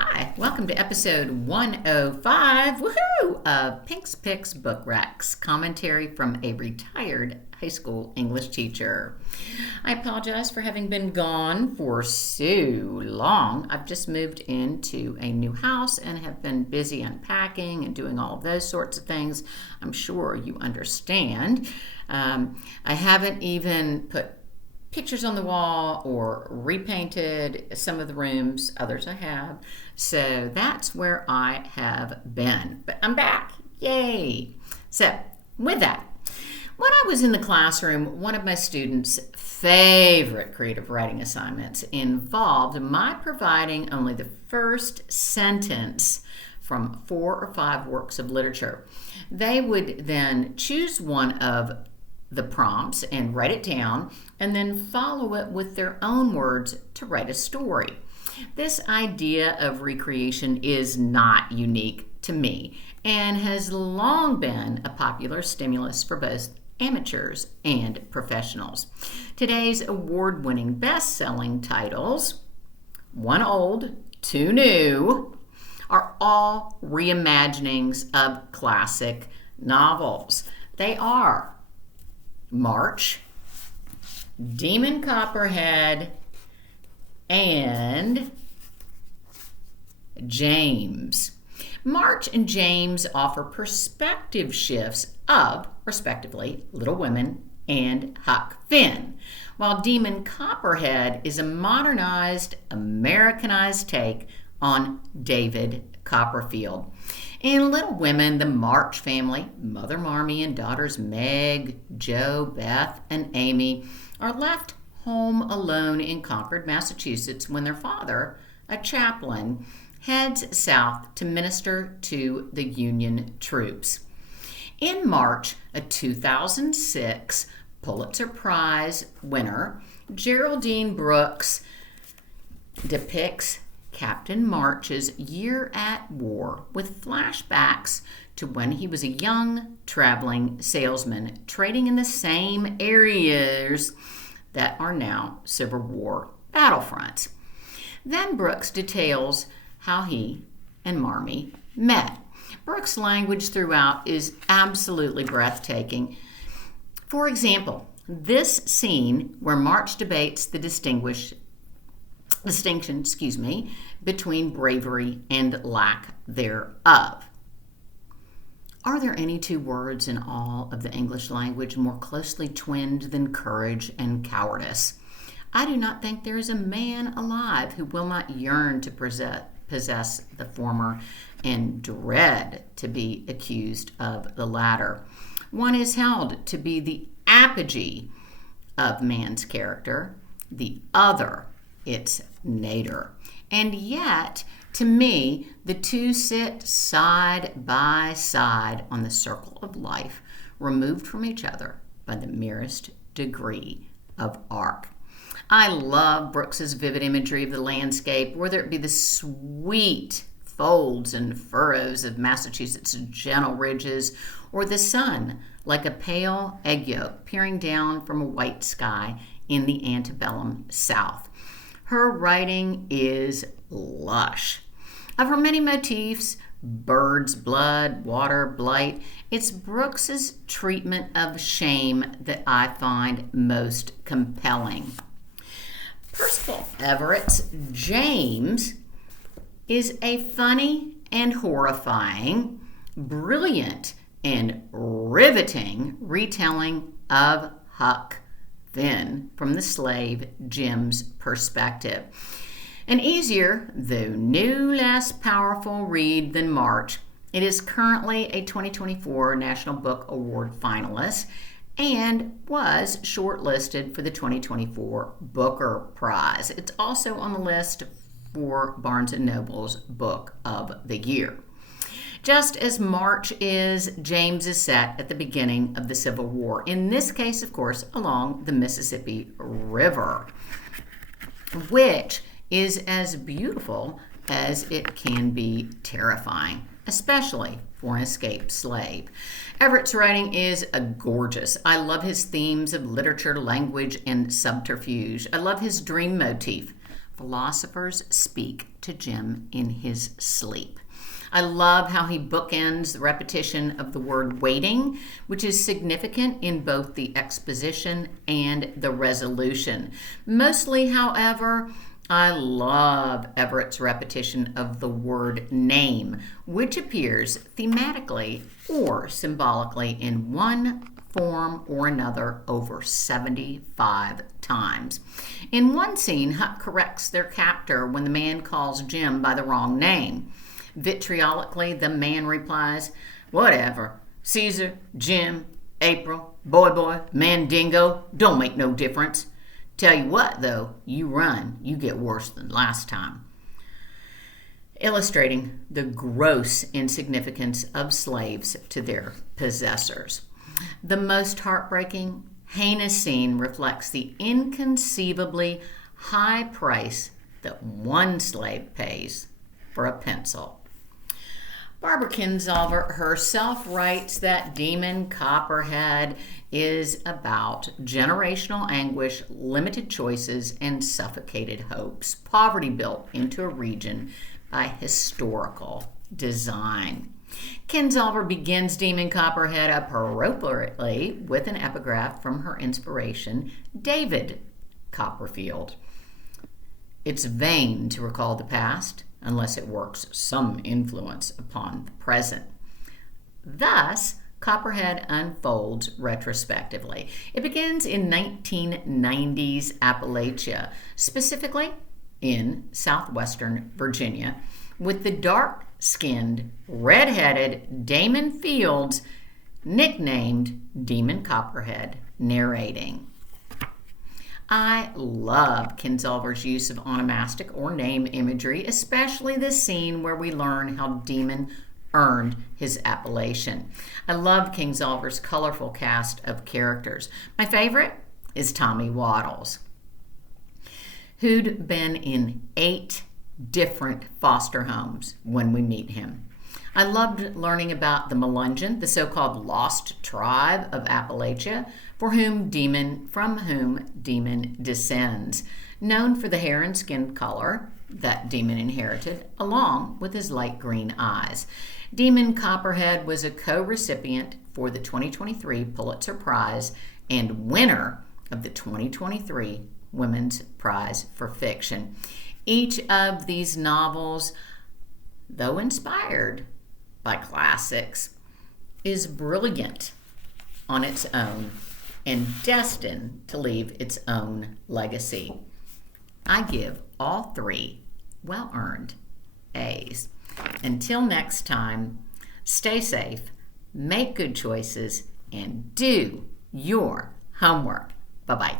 Hi, welcome to episode 105, woohoo, of Pink's Picks Book Rex, commentary from a retired high school English teacher. I apologize for having been gone for so long. I've just moved into a new house and have been busy unpacking and doing all of those sorts of things. I'm sure you understand. I haven't even put pictures on the wall or repainted some of the rooms. Others I have. So that's where I have been. But I'm back. Yay! So with that, when I was in the classroom, one of my students' favorite creative writing assignments involved my providing only the first sentence from 4 or 5 works of literature. They would then choose one of the prompts and write it down, and then follow it with their own words to write a story. This idea of recreation is not unique to me and has long been a popular stimulus for both amateurs and professionals. Today's award-winning best-selling titles, one old, two new, are all reimaginings of classic novels. They are March, Demon Copperhead, and James. March and James offer perspective shifts of, respectively, Little Women and Huck Finn, while Demon Copperhead is a modernized, Americanized take on David Copperfield. In Little Women, the March family, Mother Marmee and daughters Meg, Jo, Beth, and Amy, are left home alone in Concord, Massachusetts, when their father, a chaplain, heads south to minister to the Union troops. In March, a 2006 Pulitzer Prize winner, Geraldine Brooks, depicts Captain March's year at war with flashbacks to when he was a young traveling salesman trading in the same areas that are now Civil War battlefronts. Then Brooks details how he and Marmee met. Brooks' language throughout is absolutely breathtaking. For example, this scene where March debates the distinction, between bravery and lack thereof. Are there any two words in all of the English language more closely twinned than courage and cowardice? I do not think there is a man alive who will not yearn to possess the former and dread to be accused of the latter. One is held to be the apogee of man's character, the other its nadir. And yet, to me, the two sit side by side on the circle of life, removed from each other by the merest degree of arc. I love Brooks's vivid imagery of the landscape, whether it be the sweet folds and furrows of Massachusetts' gentle ridges, or the sun like a pale egg yolk peering down from a white sky in the antebellum South. Her writing is lush. Of her many motifs, birds, blood, water, blight, it's Brooks's treatment of shame that I find most compelling. Percival Everett's James is a funny and horrifying, brilliant and riveting retelling of Huck Finn from the slave Jim's perspective. An easier, though no less powerful read than March, it is currently a 2024 National Book Award finalist and was shortlisted for the 2024 Booker Prize. It's also on the list for Barnes & Noble's Book of the Year. Just as March is, James is set at the beginning of the Civil War. In this case, of course, along the Mississippi River, which is as beautiful as it can be terrifying, especially for an escaped slave. Everett's writing is gorgeous. I love his themes of literature, language, and subterfuge. I love his dream motif philosophers speak to Jim in his sleep. I love how he bookends the repetition of the word waiting, which is significant in both the exposition and the resolution. Mostly, however, I love Everett's repetition of the word name, which appears thematically or symbolically in one form or another over 75 times. In one scene, Huck corrects their captor when the man calls Jim by the wrong name. Vitriolically, the man replies, "Whatever. Caesar, Jim, April, boy, Mandingo, don't make no difference. Tell you what, though, you run, you get worse than last time." Illustrating the gross insignificance of slaves to their possessors. The most heartbreaking, heinous scene reflects the inconceivably high price that one slave pays for a pencil. Barbara Kinsolver herself writes that Demon Copperhead is about generational anguish, limited choices, and suffocated hopes, poverty built into a region by historical design. Kinsolver begins Demon Copperhead appropriately with an epigraph from her inspiration, David Copperfield. It's vain to recall the past unless it works some influence upon the present. Thus, Copperhead unfolds retrospectively. It begins in 1990s Appalachia, specifically in southwestern Virginia, with the dark-skinned, red-headed Damon Fields, nicknamed Demon Copperhead, narrating. I love Kinsolver's use of onomastic or name imagery, especially the scene where we learn how Demon earned his appellation. I love Kinsolver's colorful cast of characters. My favorite is Tommy Waddles, who'd been in 8 different foster homes when we meet him. I loved learning about the Melungeon, the so-called lost tribe of Appalachia, from whom Demon descends, known for the hair and skin color that Demon inherited, along with his light green eyes. Demon Copperhead was a co-recipient for the 2023 Pulitzer Prize and winner of the 2023 Women's Prize for Fiction. Each of these novels, though inspired by classics, is brilliant on its own and destined to leave its own legacy. I give all 3 well-earned A's. Until next time, stay safe, make good choices, and do your homework. Bye-bye.